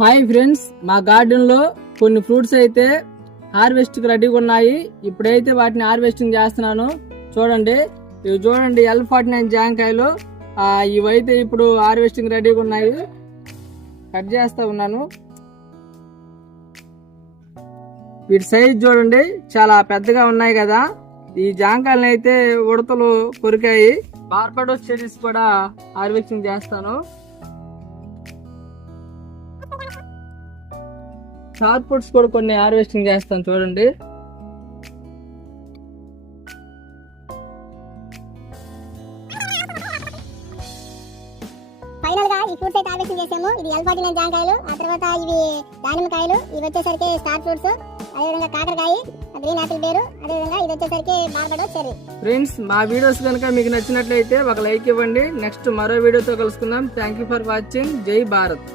Hi friends, మా garden లో కొన్ని ఫ్రూట్స్ అయితే హార్వెస్ట్ కి రెడీగా ఉన్నాయి. ఇప్పుడైతే వాటిని హార్వెస్టింగ్ చేస్తున్నాను. చూడండి, ఇవి చూడండి L49 జాంకాయలు. ఇవైతే ఇప్పుడు హార్వెస్టింగ్ రెడీగా ఉన్నాయి. కట్ చేస్తా ఉన్నాను. వీటి సైజ్ చూడండి, చాలా పెద్దగా ఉన్నాయి కదా. ఈ జాంకాయలను అయితే ఉడతలు కొరికాయి. బార్బడోస్ చెరీస్ కూడా హార్వెస్టింగ్ చేస్తాను. షార్ట్ ఫ్రూట్స్ కూడా కొన్ని హార్వెస్టింగ్ చేస్తాను. చూడండి, ఫైనల్ గా ఈ ఫ్రూట్స్ అయితే హార్వెస్టింగ్ చేసాము. ఇది L49 జాంకాయలు, ఆ తర్వాత ఇవి దానిమ్మకాయలు, ఇవి వచ్చేసరికి స్టార్ ఫ్రూట్స్, అదేవిధంగా కాకరకాయ, గ్రీన్ ఆపిల్ బేరు, అదేవిధంగా ఇది వచ్చేసరికి బార్బడోస్ చెర్రీ. ఫ్రెండ్స్, మా వీడియోస్ కనుక మీకు నచ్చినట్లయితే ఒక లైక్ ఇవ్వండి. నెక్స్ట్ మరో వీడియోతో కలుసుకుందాం. Thank you for watching. జై భారత్.